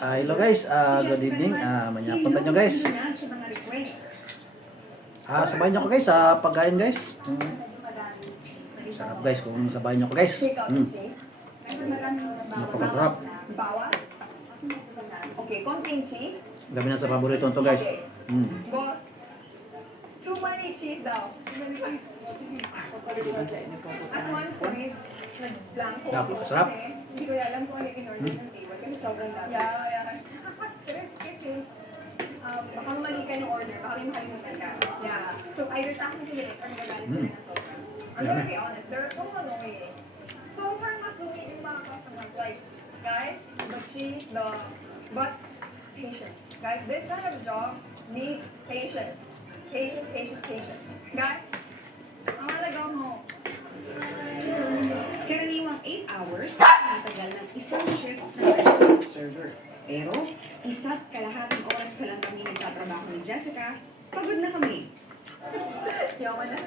Hello guys, good evening. Manyapon nyo guys. Sabayin nyo ko guys sa pagkain guys. Sarap guys kung sabayin nyo ko guys. Napakasarap. Okay, konting cheese. Dami na sa paborito nito guys. Boss, too many cheese daw. At one point, nag-blanco ako. Napakasarap. Hindi ko alam kung ano yung in-order ng table. Kasi sobrang dami. Yeah. Nakaka-stress kasi baka mali ka ng order, baka may makalimutan ka. Yeah. So either sa akin sila or nagalit sila ng sobrang. I'm gonna be honest, they're so annoying. Sobrang mas annoying yung mga customers. Like, guys, the cheese, but patience. Guys, this kind of job needs patience. Patience. Guys, ang halaga mo. Karaniwang 8 hours ang tagal ng isang shift ng restaurant server. Pero, isa't kalahating oras pa lang kami nagtatrabaho ni Jessica, pagod na kami. Yaman na.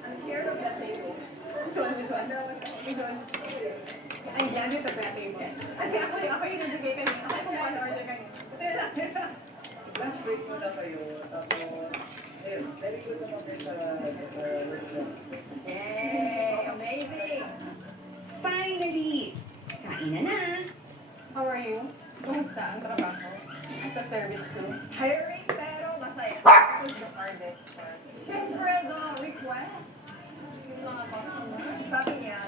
I'm scared of that table. So, I'm glad you took that table. Kasi ako yung nagbigay kanina. Ako yung order kanina. Lunch break muna kayo, tapos, ayun, very good naman kayo sa workshop. Yay! Amazing! Finally! Kain na! How are you? Kumusta ang trabaho? As a service crew? Hiring pero masaya. Who's the hardest part? Siyempre, the request. Yung mga customers. Sabi niya,